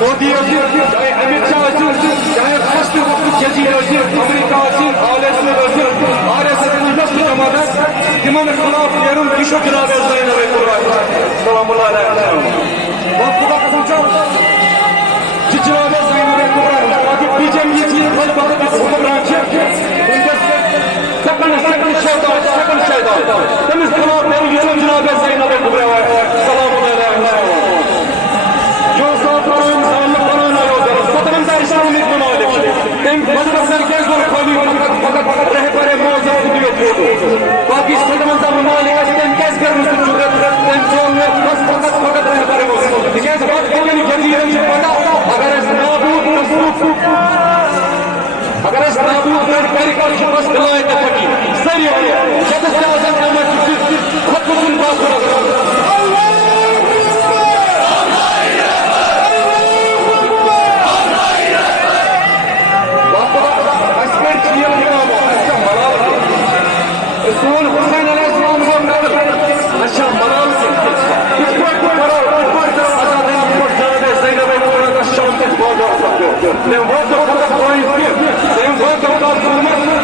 मोदी चाहे अमित शाह चाहे फर्स्ट वक्त जजीर अमेरिका RSS जमात तिमन खिलाफ नेरुन किशो जनाब ज़ैनब कुबरा सलामुल्लाह अलैहा खुदा कसम जनाब ज़ैनब कुबरा ताकि बीजेपी की फल बात हुक्मरान second शैतान तमिस खिलाफ नेरुन जनाब ज़ैनब कुबरा सलामुल्लाह अलैहा जो साफ इस्लामिक ममालिक मजबूर के जोर खाली फकत रह परे मौजूद दियो बाकी सदमंदा ममालिक अस्तन कैस कर जरूरत तन जोन में बस फकत रह परे मौजूद बिकॉज़ बात कहीं जजीरे से पता अगर इस नाबूद पर कर बस दिलाए तकी सही है जब से आजम अहमद खुद को बात करो Then what the fuck are you doing here? Then what the fuck are you doing?